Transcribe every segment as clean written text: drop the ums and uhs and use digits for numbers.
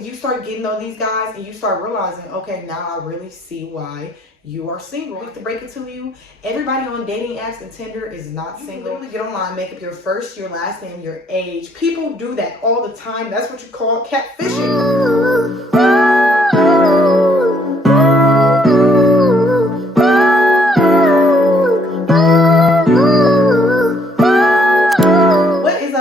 and you start getting on these guys and you start realizing, okay, now I really see why you are single. I have to break it to you. Everybody on dating apps and Tinder is not single. You get online, make up your first, your last name, your age. People do that all the time. That's what you call catfishing.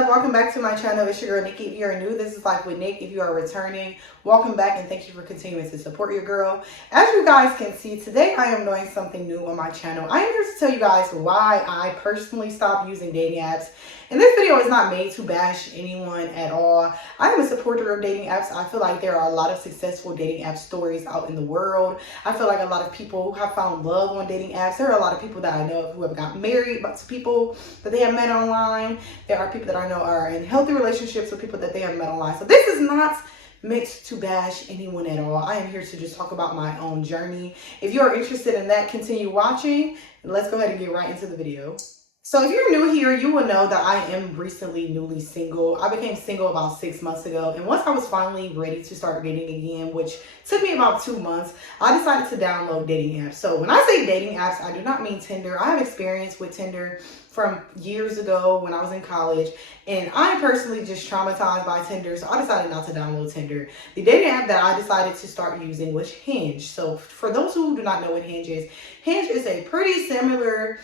Welcome back to my channel. It's your girl Nikki. If you are new, this is Life with Nick. If you are returning, welcome back and thank you for continuing to support your girl. As you guys can see, today I am doing something new on my channel. I am here to tell you guys why I personally stopped using dating apps. And this video is not made to bash anyone at all. I am a supporter of dating apps. I feel like there are a lot of successful dating app stories out in the world. I feel like a lot of people have found love on dating apps. There are a lot of people that I know who have got married to people that they have met online. There are people that I know are in healthy relationships with people that they have met online. So this is not meant to bash anyone at all. I am here to just talk about my own journey. If you are interested in that, continue watching. Let's go ahead and get right into the video. So if you're new here, you will know that I am recently newly single. I became single about 6 months ago. And once I was finally ready to start dating again, which took me about 2 months, I decided to download dating apps. So when I say dating apps, I do not mean Tinder. I have experience with Tinder from years ago when I was in college. And I'm personally just traumatized by Tinder. So I decided not to download Tinder. The dating app that I decided to start using was Hinge. So for those who do not know what Hinge is a pretty similar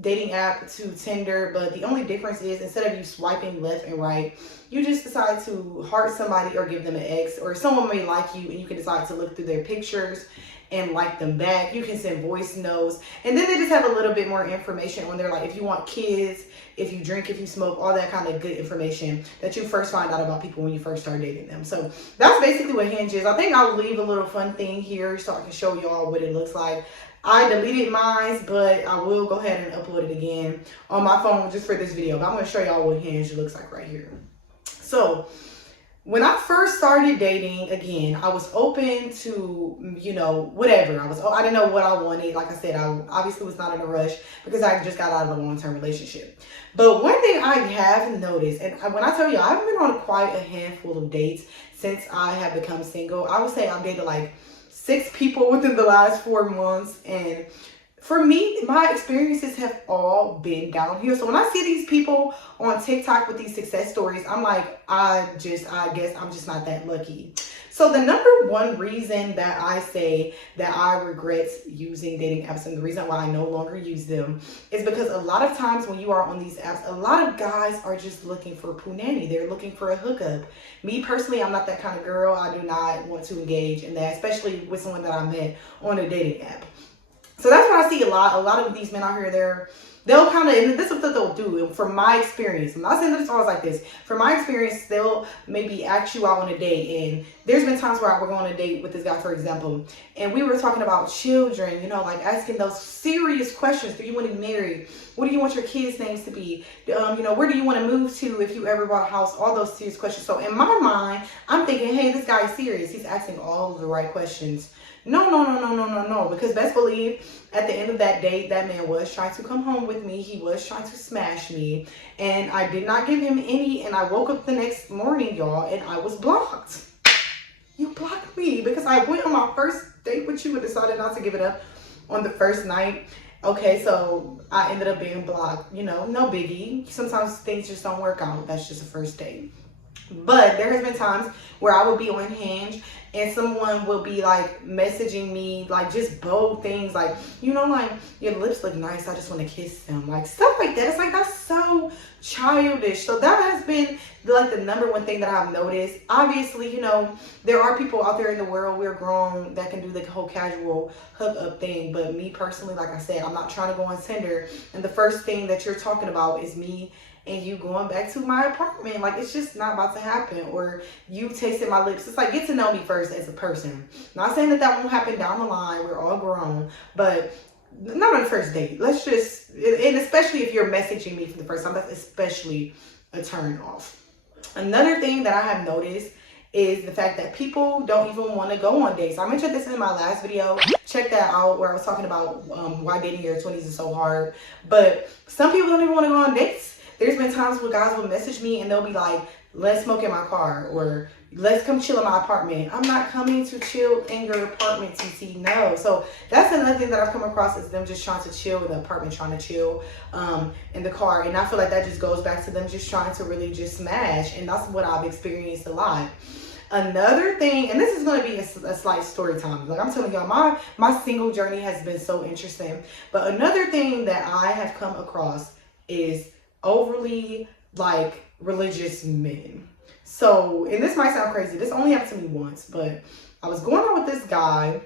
dating app to Tinder, but the only difference is instead of you swiping left and right, you just decide to heart somebody or give them an X, or someone may like you and you can decide to look through their pictures and like them back. You can send voice notes, and then they just have a little bit more information on there, like if you want kids, if you drink, if you smoke, all that kind of good information that you first find out about people when you first start dating them. So that's basically what Hinge is. I think I'll leave a little fun thing here so I can show y'all what it looks like. I deleted mine, but I will go ahead and upload it again on my phone just for this video. But I'm going to show y'all what Hinge looks like right here. So when I first started dating, again, I was open to, you know, whatever. I didn't know what I wanted. Like I said, I obviously was not in a rush because I just got out of a long-term relationship. But one thing I have noticed, and when I tell you, I've been on quite a handful of dates since I have become single. I would say I've dated like 6 people within the last 4 months, and for me, my experiences have all been downhill. So when I see these people on TikTok with these success stories, I'm like, I guess I'm just not that lucky. So the number one reason that I say that I regret using dating apps, and the reason why I no longer use them, is because a lot of times when you are on these apps, a lot of guys are just looking for punani. They're looking for a hookup. Me personally, I'm not that kind of girl. I do not want to engage in that, especially with someone that I met on a dating app. So that's what I see a lot. A lot of these men out here, they'll kind of, and this is what they'll do. And from my experience, I'm not saying that it's always like this. From my experience, they'll maybe ask you out on a date. And there's been times where I would go on a date with this guy, for example, and we were talking about children, you know, like asking those serious questions. Do you want to be married? What do you want your kids' names to be? You know, where do you want to move to if you ever bought a house? All those serious questions. So in my mind, I'm thinking, hey, this guy is serious. He's asking all of the right questions. No. Because best believe at the end of that date, that man was trying to come home with me. He was trying to smash me. And I did not give him any. And I woke up the next morning, y'all, and I was blocked. You blocked me because I went on my first date with you and decided not to give it up on the first night. Okay, so I ended up being blocked. You know, no biggie. Sometimes things just don't work out. That's just a first date. But there has been times where I would be on Hinge and someone will be like messaging me like just bold things like, you know, like your lips look nice, I just want to kiss them, like stuff like that. It's like, that's so childish. So that has been like the number one thing that I've noticed. Obviously, you know, there are people out there in the world, we're grown, that can do the whole casual hookup thing. But me personally, like I said, I'm not trying to go on Tinder and the first thing that you're talking about is me and you going back to my apartment. Like, it's just not about to happen. Or you tasting my lips. It's like, get to know me first as a person. Not saying that that won't happen down the line. We're all grown. But not on the first date. Let's just, and especially if you're messaging me for the first time, that's especially a turn off. Another thing that I have noticed is the fact that people don't even want to go on dates. I mentioned this in my last video. Check that out, where I was talking about why dating in your 20s is so hard. But some people don't even want to go on dates. There's been times where guys will message me and they'll be like, let's smoke in my car, or let's come chill in my apartment. I'm not coming to chill in your apartment, TT. No. So that's another thing that I've come across, is them just trying to chill in the apartment, trying to chill in the car. And I feel like that just goes back to them just trying to really just smash. And that's what I've experienced a lot. Another thing, and this is going to be a slight story time. Like I'm telling y'all, my single journey has been so interesting. But another thing that I have come across is overly like religious men. So, and this might sound crazy. This only happened to me once, but I was going on with this guy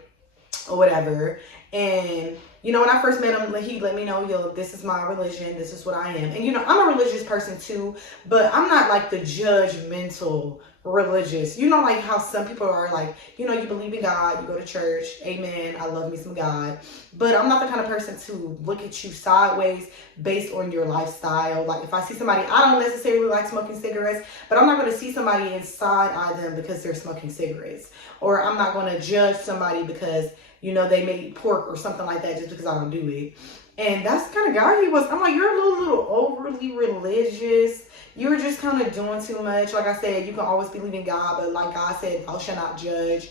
or whatever. And, you know, when I first met him, he let me know, yo, this is my religion. This is what I am. And, you know, I'm a religious person too, but I'm not like the judgmental religious. You know, like how some people are like, you know, you believe in God, you go to church, amen, I love me some God. But I'm not the kind of person to look at you sideways based on your lifestyle. Like if I see somebody, I don't necessarily like smoking cigarettes, but I'm not going to see somebody and side-eye them because they're smoking cigarettes. Or I'm not going to judge somebody because, you know, they made pork or something like that just because I don't do it. And that's the kind of guy he was. I'm like, you're a little overly religious. You're just kind of doing too much. Like I said, you can always believe in God, but like God said, thou shalt not judge.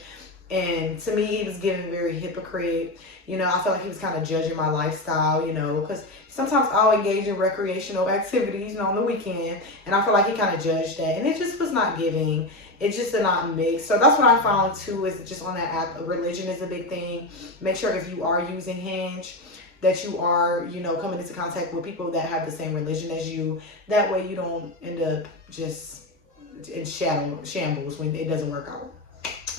And to me, he was giving very hypocrite. You know, I felt like he was kind of judging my lifestyle, you know, because sometimes I'll engage in recreational activities, you know, on the weekend. And I feel like he kind of judged that. And it just was not giving. It's just not mixed. So that's what I found too, is just on that app, religion is a big thing. Make sure if you are using Hinge, that you are, you know, coming into contact with people that have the same religion as you. That way you don't end up just in shambles when it doesn't work out.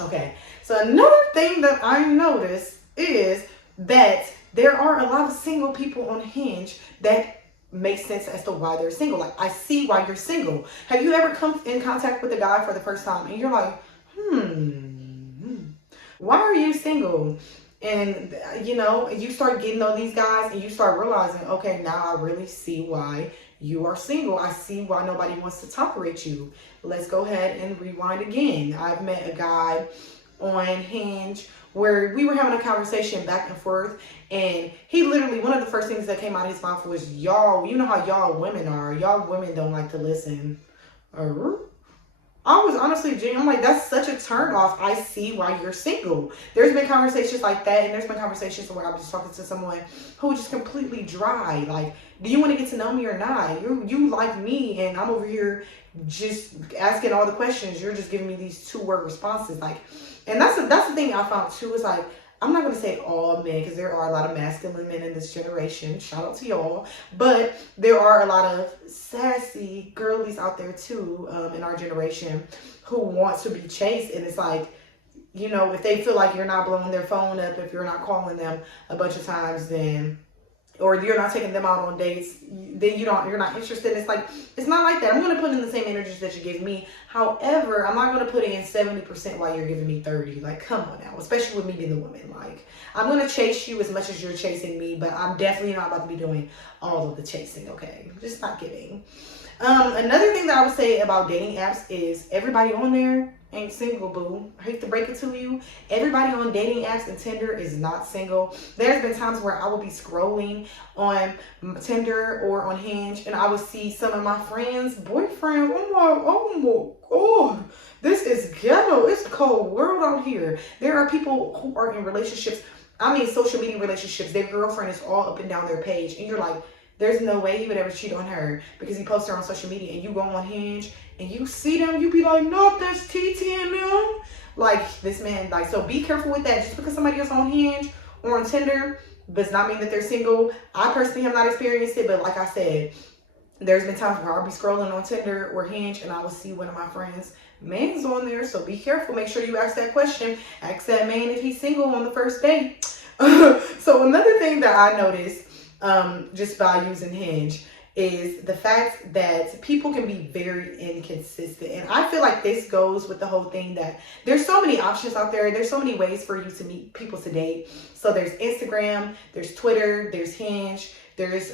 Okay, so another thing that I noticed is that there are a lot of single people on Hinge that makes sense as to why they're single. Like, I see why you're single. Have you ever come in contact with a guy for the first time and you're like, why are you single? And, you know, you start getting to know these guys and you start realizing, okay, now I really see why you are single. I see why nobody wants to tolerate you. Let's go ahead and rewind again. I've met a guy on Hinge where we were having a conversation back and forth, and he literally, one of the first things that came out of his mouth was, y'all, you know how y'all women are. Y'all women don't like to listen. I was honestly, I'm like, that's such a turn off. I see why you're single. There's been conversations like that, and there's been conversations where I'm just talking to someone who just completely dry. Like, do you want to get to know me or not? You like me, and I'm over here just asking all the questions. You're just giving me these 2-word responses. Like, and that's the thing I found too, is like, I'm not going to say all men, because there are a lot of masculine men in this generation. Shout out to y'all. But there are a lot of sassy girlies out there too, in our generation, who want to be chased. And it's like, you know, if they feel like you're not blowing their phone up, if you're not calling them a bunch of times, then, or you're not taking them out on dates, then you're not interested. It's like, it's not like that. I'm going to put in the same energies that you give me. However, I'm not going to put in 70% while you're giving me 30. Like, come on now, especially with me being the woman. Like, I'm going to chase you as much as you're chasing me, but I'm definitely not about to be doing all of the chasing, okay? Just not giving. Another thing that I would say about dating apps is everybody on there ain't single, boo. I hate to break it to you. Everybody on dating apps and Tinder is not single. There's been times where I will be scrolling on Tinder or on Hinge, and I will see some of my friends' boyfriends. I'm like, oh my God, this is ghetto. It's a cold world out here. There are people who are in relationships, I mean social media relationships, their girlfriend is all up and down their page, and you're like, there's no way he would ever cheat on her because he posts her on social media. And you go on Hinge and you see them, you be like, no, that's TT and them. Like, this man, like, so be careful with that. Just because somebody else on Hinge or on Tinder does not mean that they're single. I personally have not experienced it, but like I said, there's been times where I'll be scrolling on Tinder or Hinge and I will see one of my friends' man's on there. So be careful. Make sure you ask that question. Ask that man if he's single on the first date. So another thing that I noticed, just by using Hinge, is the fact that people can be very inconsistent. And I feel like this goes with the whole thing that there's so many options out there. There's so many ways for you to meet people to date. So there's Instagram, there's Twitter, there's Hinge, there's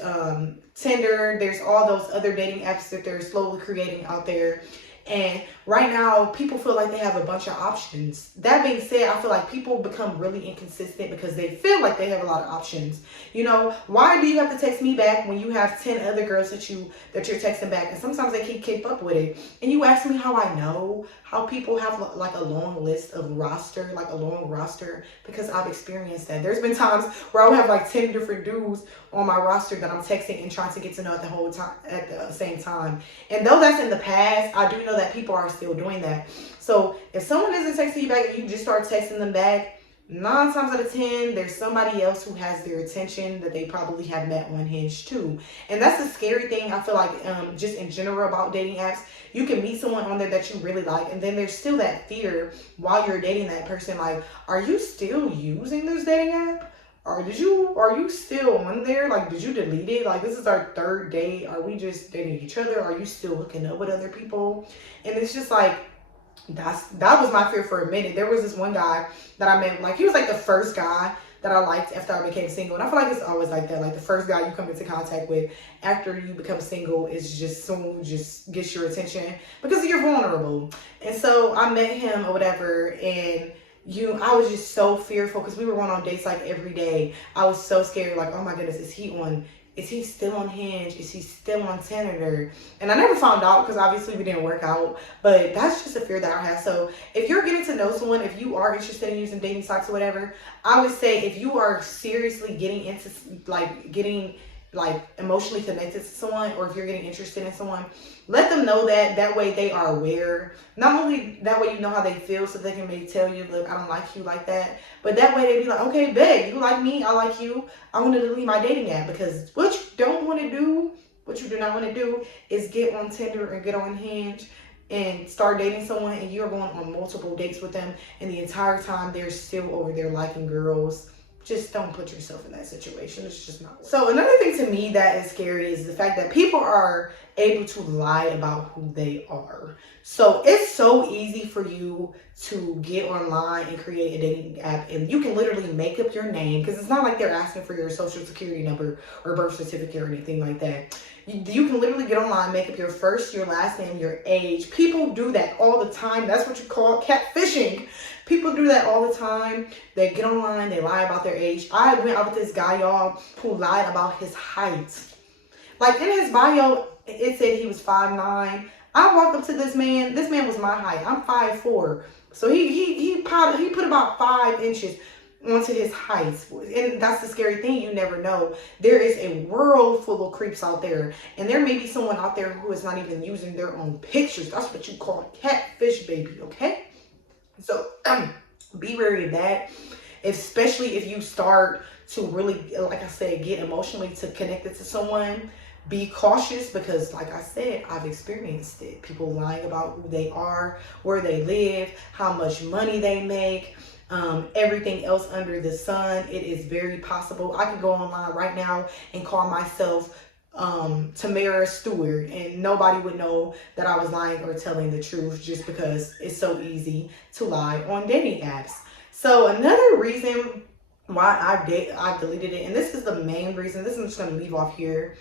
Tinder, there's all those other dating apps that they're slowly creating out there. And right now, people feel like they have a bunch of options. That being said, I feel like people become really inconsistent because they feel like they have a lot of options. You know, why do you have to text me back when you have 10 other girls that you're texting back? And sometimes they can't keep up with it. And you ask me how I know how people have like a long list of roster, like a long roster, because I've experienced that. There's been times where I'll have like 10 different dudes on my roster that I'm texting and trying to get to know at the same time. And though that's in the past, I do know that people are still doing that. So if someone isn't texting you back and you just start texting them back, 9 times out of 10, there's somebody else who has their attention that they probably have met on Hinge too. And that's the scary thing, I feel like, just in general about dating apps. You can meet someone on there that you really like, and then there's still that fear while you're dating that person. Like, are you still using this dating app? Or are you still on there? Like, did you delete it? Like, this is our 3rd date. Are we just dating each other? Are you still hooking up with other people? And it's just like, that was my fear for a minute. There was this one guy that I met, like, he was like the first guy that I liked after I became single. And I feel like it's always like that. Like, the first guy you come into contact with after you become single is just someone who just gets your attention because you're vulnerable. And so I met him or whatever, and I was just so fearful because we were going on dates like every day. I was so scared, like, oh my goodness, is he still on Hinge? Is he still on Tinder? And I never found out because obviously we didn't work out, but that's just a fear that I have. So if you're getting to know someone, if you are interested in using dating sites or whatever, I would say if you are seriously getting emotionally connected to someone, or if you're getting interested in someone, let them know that way they are aware. Not only that way you know how they feel, so they can maybe tell you, look, I don't like you like that, but that way they be like, okay, babe, you like me, I like you, I want to delete my dating app. Because what you do not want to do is get on Tinder and get on Hinge and start dating someone, and you're going on multiple dates with them, and the entire time they're still over there liking girls. Just don't put yourself in that situation. It's just not. So another thing to me that is scary is the fact that people are able to lie about who they are. So it's so easy for you to get online and create a dating app, and you can literally make up your name, because it's not like they're asking for your social security number or birth certificate or anything like that. You can literally get online, make up your first, your last name, your age. People do that all the time. That's what you call catfishing. People do that all the time. They get online, they lie about their age. I went out with this guy, y'all, who lied about his height. Like, in his bio, it said he was 5'9". I walked up to this man. This man was my height. I'm 5'4". So he put about 5 inches onto his height. And that's the scary thing. You never know. There is a world full of creeps out there. And there may be someone out there who is not even using their own pictures. That's what you call catfish, baby, okay? So be wary of that, especially if you start to really, like I said, get emotionally connected to someone. Be cautious, because like I said, I've experienced it. People lying about who they are, where they live, how much money they make, everything else under the sun. It is very possible. I can go online right now and call myself Tamara Stewart, and nobody would know that I was lying or telling the truth, just because it's so easy to lie on dating apps. So another reason why I've deleted it, and this is the main reason, this I'm just going to leave off here,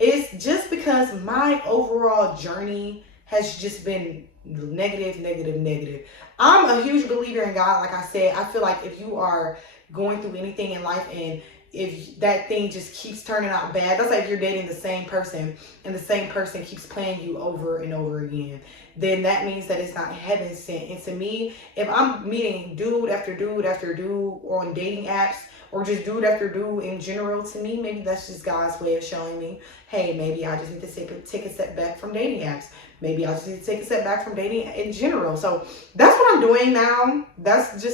is just because my overall journey has just been negative. I'm a huge believer in God. Like I said, I feel like if you are going through anything in life and if that thing just keeps turning out bad, that's like you're dating the same person and the same person keeps playing you over and over again, then that means that it's not heaven sent. And to me, if I'm meeting dude after dude after dude on dating apps, or just dude after dude in general, to me, maybe that's just God's way of showing me, hey, maybe I just need to take a step back from dating apps. Maybe I just need to take a step back from dating in general. So that's what I'm doing now. That's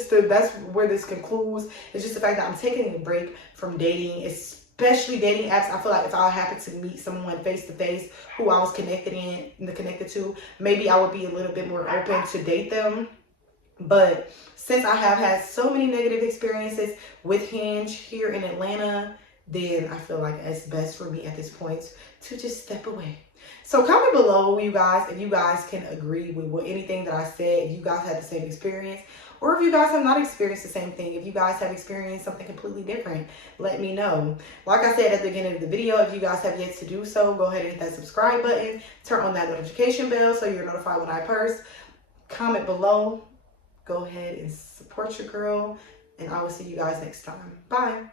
where this concludes. It's just the fact that I'm taking a break from dating, especially dating apps. I feel like if I happened to meet someone face to face who I was connected to, maybe I would be a little bit more open to date them. But since I have had so many negative experiences with Hinge here in Atlanta, then I feel like it's best for me at this point to just step away. So comment below, you guys, if you guys can agree with anything that I said, if you guys had the same experience, Or if you guys have not experienced the same thing, if you guys have experienced something completely different, let me know. Like I said at the beginning of the video, if you guys have yet to do so, go ahead and hit that subscribe button, turn on that notification bell so you're notified when I post. Comment below. Go ahead and support your girl, and I will see you guys next time. Bye.